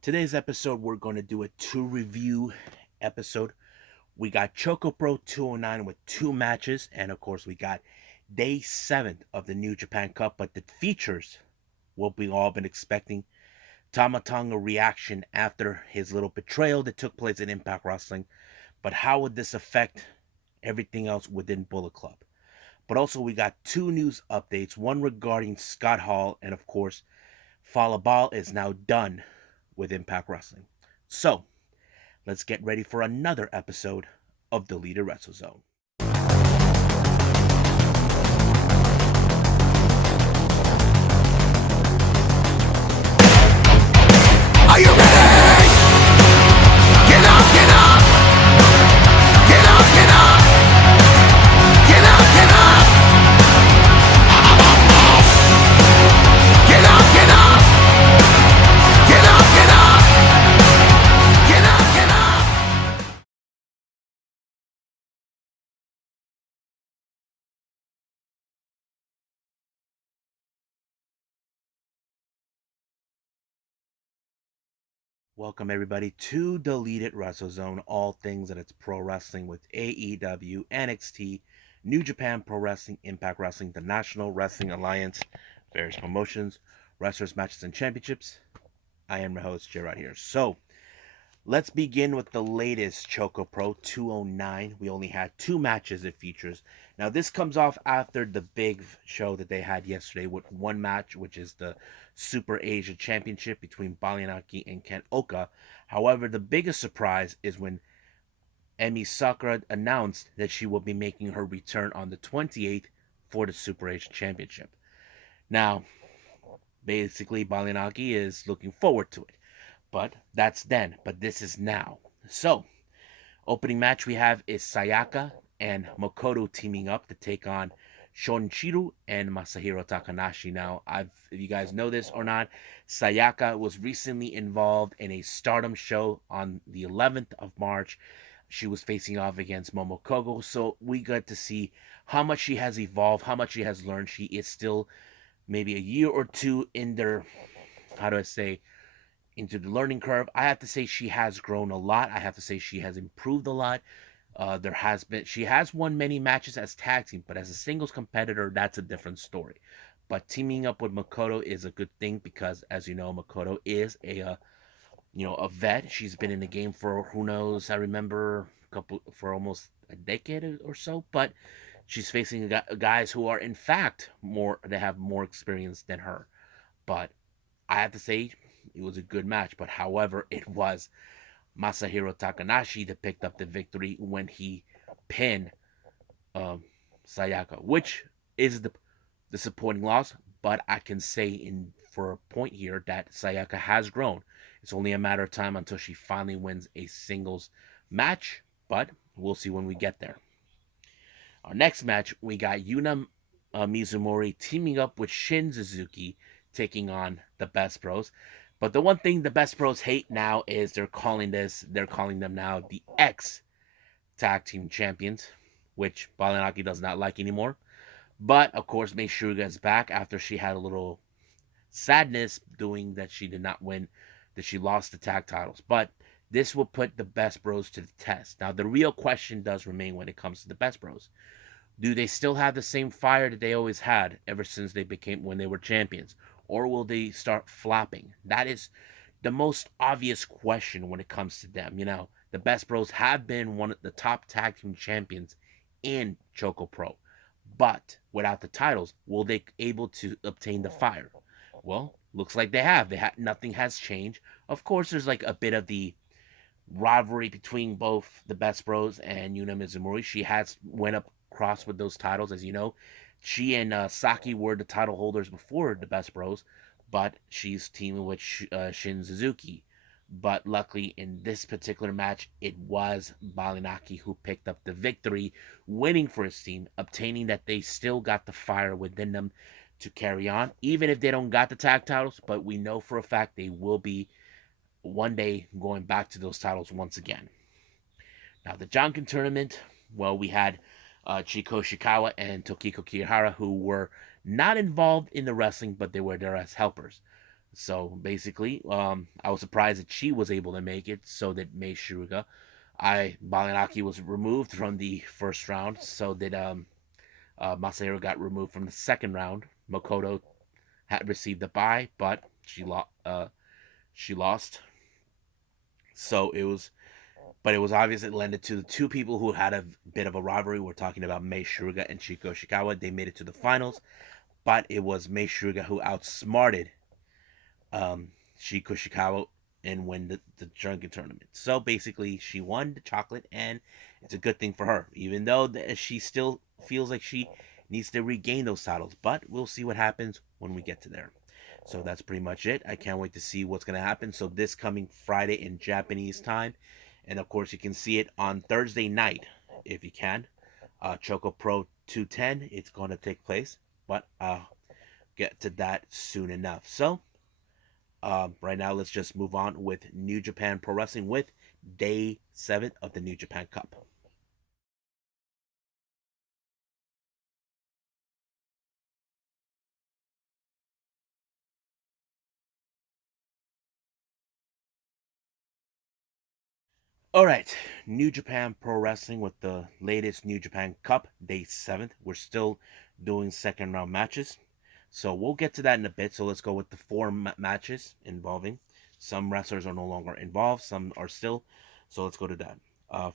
Today's episode, we're going to do a two review episode. We got ChocoPro 209 with two matches, and of course, we got day 7 of the New Japan Cup. But the features, what we all been expecting, Tama Tonga reaction after his little betrayal that took place in Impact Wrestling. But how would this affect everything else within Bullet Club? But also, we got two news updates, one regarding Scott Hall, and of course, Fallah is now done with Impact Wrestling. So, let's get ready for another episode of Deleted Wrestle Zone. Are you ready? Get up, get up! Get up, get up! Get up, get up! Get up, get up! Get up, get up! Get up, get up! Welcome everybody to Deleted Wrestle Zone, all things that it's pro wrestling with AEW, NXT, New Japan Pro Wrestling, Impact Wrestling, the National Wrestling Alliance, various promotions, wrestlers, matches, and championships. I am your host, Gerard here. So, let's begin with the latest ChocoPro 209. We only had two matches it features. Now, this comes off after the big show that they had yesterday with one match, which is the Super Asia Championship between Balianaki and Ken Oka. However, the biggest surprise is when Emi Sakura announced that she will be making her return on the 28th for the Super Asia Championship. Now, basically, Balianaki is looking forward to it. But that's then. But this is now. So, opening match we have is Sayaka and Makoto teaming up to take on Shonichiro and Masahiro Takanashi. Now, if you guys know this or not, Sayaka was recently involved in a Stardom show on the 11th of March. She was facing off against Momokogo, so we got to see how much she has evolved, how much she has learned. She is still maybe a year or two in their, how do I say, into the learning curve. I have to say she has grown a lot. I have to say she has improved a lot. There has been she has won many matches as tag team, but as a singles competitor, that's a different story. But teaming up with Makoto is a good thing because, as you know, Makoto is a vet. She's been in the game for who knows. I remember a couple for almost a decade or so, but she's facing guys who are in fact more they have more experience than her. But I have to say it was a good match. But however, it was Masahiro Takanashi that picked up the victory when he pinned um, Sayaka, which is the disappointing loss. But I can say in for a point here that Sayaka has grown. It's only a matter of time until she finally wins a singles match, but we'll see when we get there. Our next match, we got Yuna Mizumori teaming up with Shin Suzuki taking on the Best Bros. But the one thing the Best Bros hate now is they're calling them now the X Tag Team Champions, which Balanaki does not like anymore. But of course, make sure gets back after she had a little sadness doing that she did not win, that she lost the tag titles. But this will put the Best Bros to the test. Now, the real question does remain when it comes to the Best Bros. Do they still have the same fire that they always had ever since they became when they were champions? Or will they start flopping? That is the most obvious question when it comes to them. The Best Bros have been one of the top tag team champions in Choco Pro. But without the titles, will they able to obtain the fire? Well, looks like they have. Nothing has changed. Of course, there's like a bit of the rivalry between both the Best Bros and Yuna Mizumori. She has went up cross with those titles, as you know. She and Saki were the title holders before the Best Bros, but she's teaming with Shin Suzuki. But luckily, in this particular match, it was Balinaki who picked up the victory, winning for his team, obtaining that they still got the fire within them to carry on, even if they don't got the tag titles. But we know for a fact they will be one day going back to those titles once again. Now, the Jonkin tournament, well, we had Chiko Shikawa and Tokiko Kihara, who were not involved in the wrestling, but they were there as helpers. So basically, I was surprised that she was able to make it. So that Mei Shiruga. Balanaki was removed from the first round. So that Masahiro got removed from the second round. Makoto had received a bye, but she lost. So it was obvious it lended to the two people who had a bit of a rivalry. We're talking about Mei Shiruga and Chiko Ishikawa. They made it to the finals, but it was Mei Shiruga who outsmarted um, Chiko Ishikawa and win the Junkin tournament. So basically, she won the chocolate, and it's a good thing for her, even though she still feels like she needs to regain those titles. But we'll see what happens when we get to there. So that's pretty much it. I can't wait to see what's going to happen. So this coming Friday in Japanese time, and of course you can see it on Thursday night if you can. ChocoPro 210, it's going to take place, but I'll get to that soon enough. So right now, let's just move on with New Japan Pro Wrestling with Day 7 of the New Japan Cup. All right, New Japan Pro Wrestling with the latest New Japan Cup, Day 7th. We're still doing second round matches. So we'll get to that in a bit. So let's go with the four matches involving. Some wrestlers are no longer involved, some are still. So let's go to that.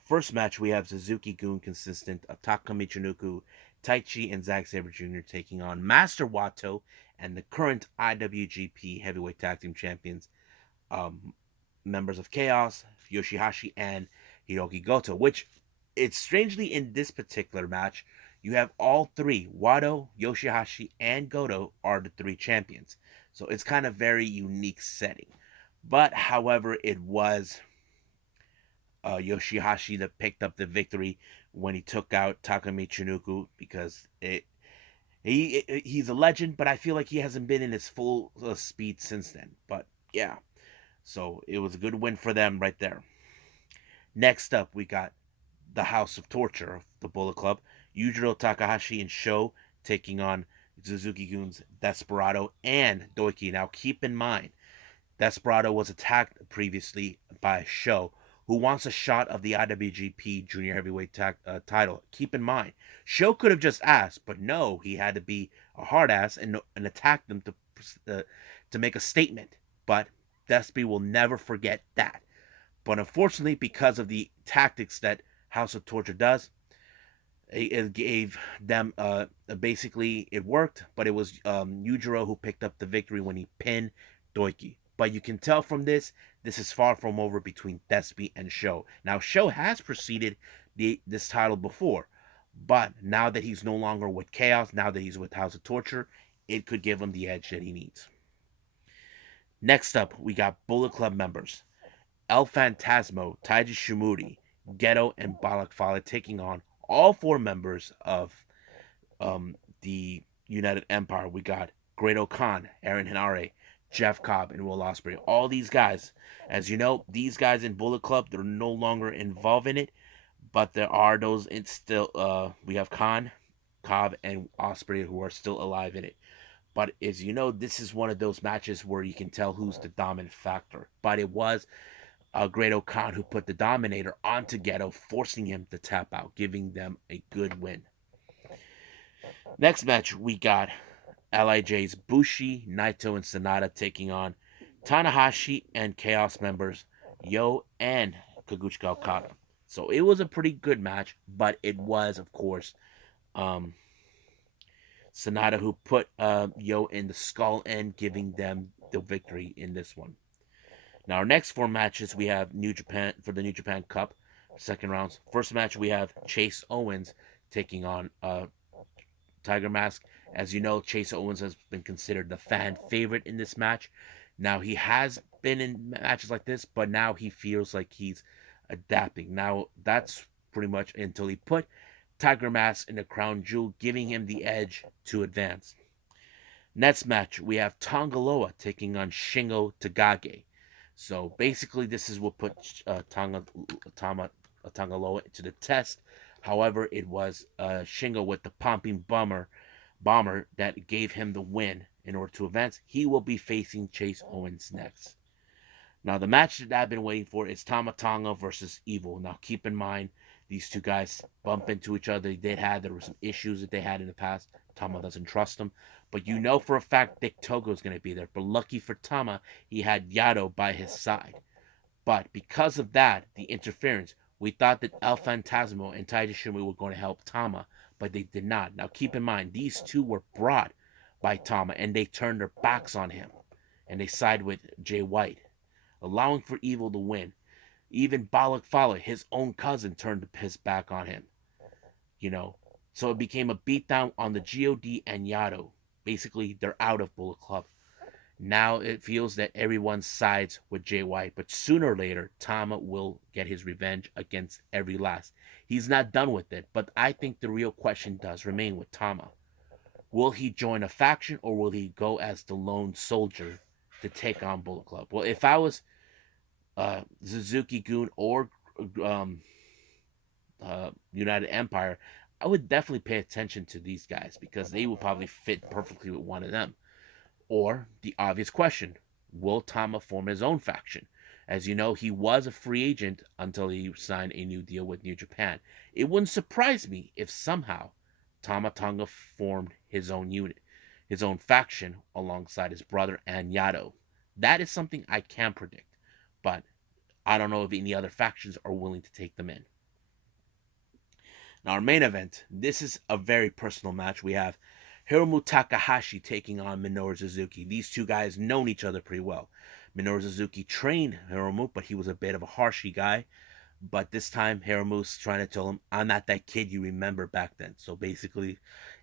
First match, we have Suzuki Gun consistent Taka Michinoku, Taichi, and Zack Sabre Jr. taking on Master Wato and the current IWGP Heavyweight Tag Team Champions, um, members of Chaos, Yoshihashi, and Hiroki Goto, which it's strangely in this particular match, you have all three, Wado, Yoshihashi, and Goto are the three champions. So it's kind of very unique setting. But however, it was Yoshihashi that picked up the victory when he took out Takami Chinuku because he's a legend, but I feel like he hasn't been in his full speed since then. But yeah, so it was a good win for them right there. Next up, we got the House of Torture of the Bullet Club, Yujiro Takahashi and Sho taking on Suzuki Gun's Desperado and Doiki. Now, keep in mind, Desperado was attacked previously by Sho, who wants a shot of the IWGP Junior Heavyweight title. Keep in mind, Sho could have just asked, but no, he had to be a hard ass and attack them to make a statement. But Despy will never forget that. But unfortunately, because of the tactics that House of Torture does, it gave them basically it worked, but it was Yujiro who picked up the victory when he pinned Doiki. But you can tell from this is far from over between Despy and Sho. Now Sho has preceded this title before, but now that he's no longer with Chaos, now that he's with House of Torture, it could give him the edge that he needs. Next up, we got Bullet Club members El Phantasmo, Taiji Shimuri, Ghetto, and Balak Fallah taking on all four members of the United Empire. We got Great Khan, Aaron Henare, Jeff Cobb, and Will Ospreay. All these guys, as you know, these guys in Bullet Club, they're no longer involved in it, but there are those. It's still we have Khan, Cobb, and Ospreay who are still alive in it. But as you know, this is one of those matches where you can tell who's the dominant factor. But it was Great Khan who put the Dominator onto Ghetto, forcing him to tap out, giving them a good win. Next match, we got LIJ's Bushi, Naito, and Sonata taking on Tanahashi and Chaos members Yo and Kaguchika Okada. So it was a pretty good match, but it was, of course, um, Sonata who put Yo in the skull end, giving them the victory in this one. Now, our next four matches we have New Japan for the New Japan Cup, second rounds. First match we have Chase Owens taking on Tiger Mask. As you know, Chase Owens has been considered the fan favorite in this match. Now, he has been in matches like this, but now he feels like he's adapting. Now, that's pretty much until he put Tiger Mask in the crown jewel, giving him the edge to advance. Next match, we have Tongaloa taking on Shingo Tagage. So basically, this is what put Tongaloa to the test. However, it was Shingo with the pumping bomber that gave him the win in order to advance, he will be facing Chase Owens next. Now, the match that I've been waiting for is Tama Tonga versus Evil. Now, keep in mind, these two guys bump into each other. There were some issues that they had in the past. Tama doesn't trust him. But you know for a fact Dick Togo is going to be there. But lucky for Tama, he had Yado by his side. But because of that, the interference, we thought that El Fantasmo and Taiji Shimui were going to help Tama, but they did not. Now, keep in mind, these two were brought by Tama, and they turned their backs on him. And they side with Jay White, allowing for Evil to win. Even Balak Fallah, his own cousin, turned his back on him. You know, so it became a beatdown on the God and Yado. Basically, they're out of Bullet Club. Now it feels that everyone sides with Jay White, but sooner or later, Tama will get his revenge against every last. He's not done with it, but I think the real question does remain with Tama. Will he join a faction or will he go as the lone soldier to take on Bullet Club? Well, if I was Suzuki-gun or um, United Empire, I would definitely pay attention to these guys because they would probably fit perfectly with one of them. Or the obvious question, will Tama form his own faction? As you know, he was a free agent until he signed a new deal with New Japan. It wouldn't surprise me if somehow Tama Tonga formed his own unit, his own faction alongside his brother and Yado. That is something I can predict, but I don't know if any other factions are willing to take them in. Now, our main event, this is a very personal match. We have Hiromu Takahashi taking on Minoru Suzuki. These two guys known each other pretty well. Minoru Suzuki trained Hiromu, but he was a bit of a harshy guy. But this time, Hiromu's trying to tell him, I'm not that kid you remember back then. So basically,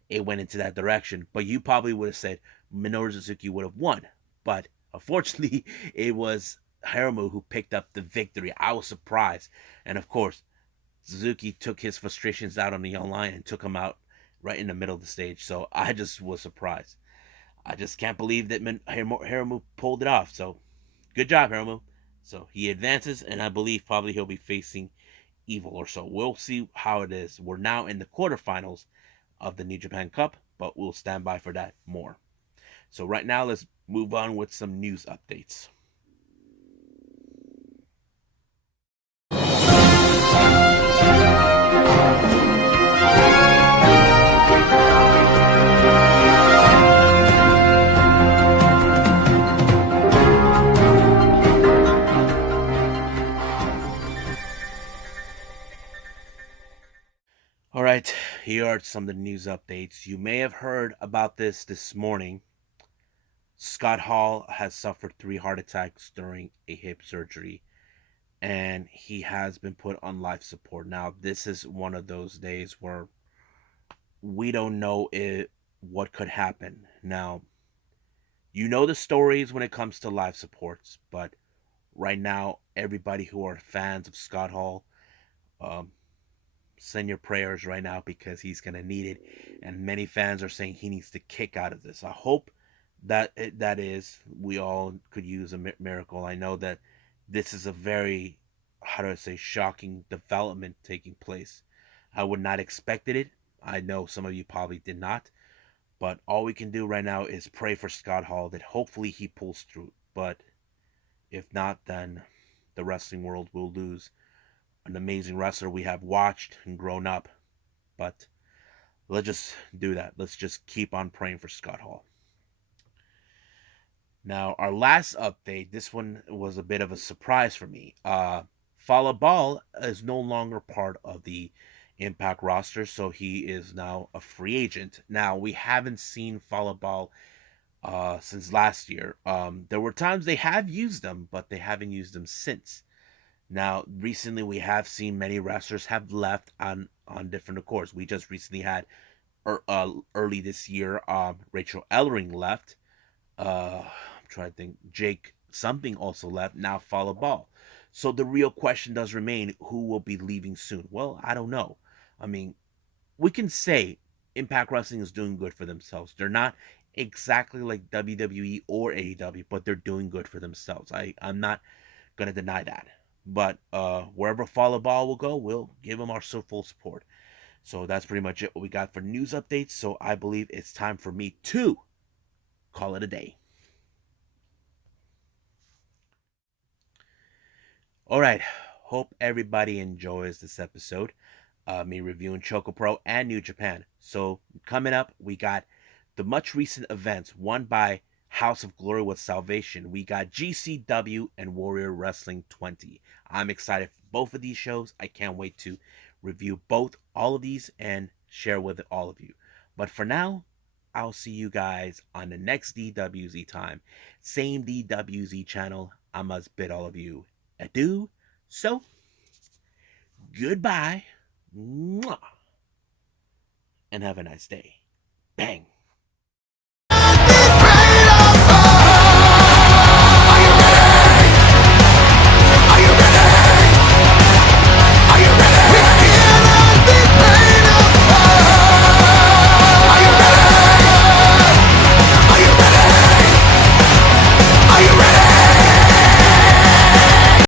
it went into that direction. But you probably would have said Minoru Suzuki would have won. But unfortunately, it was Hiromu who picked up the victory. I was surprised. And of course, Suzuki took his frustrations out on the young lion and took him out right in the middle of the stage. So I just was surprised. I just can't believe that Hiromu pulled it off. So good job, Hiromu. So he advances, and I believe probably he'll be facing Evil or so. We'll see how it is. We're now in the quarterfinals of the New Japan Cup, but we'll stand by for that more. So right now, let's move on with some news updates. All right, here are some of the news updates. You may have heard about this morning. Scott Hall has suffered 3 heart attacks during a hip surgery, and he has been put on life support. Now, this is one of those days where we don't know what could happen. Now, you know the stories when it comes to life supports, but right now, everybody who are fans of Scott Hall, um, send your prayers right now because he's going to need it. And many fans are saying he needs to kick out of this. I hope that is, we all could use a miracle. I know that this is a very, how do I say, shocking development taking place. I would not expected it. I know some of you probably did not. But all we can do right now is pray for Scott Hall that hopefully he pulls through. But if not, then the wrestling world will lose an amazing wrestler we have watched and grown up. But let's just do that. Let's just keep on praying for Scott Hall. Now, our last update, this one was a bit of a surprise for me. Fallah Bahh is no longer part of the Impact roster, so he is now a free agent. Now, we haven't seen Fallah Bahh since last year. There were times they have used them, but they haven't used them since. Now, recently we have seen many wrestlers have left on different accords. We just recently had early this year, Rachel Ellering left. I'm trying to think. Jake something also left. Now Fallah Bahh. So the real question does remain: who will be leaving soon? Well, I don't know. I mean, we can say Impact Wrestling is doing good for themselves. They're not exactly like WWE or AEW, but they're doing good for themselves. I'm not gonna deny that. But wherever Fallah Bahh will go, we'll give him our full support. So that's pretty much it what we got for news updates. So I believe it's time for me to call it a day. All right. Hope everybody enjoys this episode. Me reviewing ChocoPro and New Japan. So coming up, we got the much recent events won by House of Glory with Salvation. We got GCW and Warrior Wrestling 20. I'm excited for both of these shows. I can't wait to review all of these, and share with all of you. But for now, I'll see you guys on the next DWZ time. Same DWZ channel. I must bid all of you adieu. So, goodbye. Mwah, and have a nice day. Bang.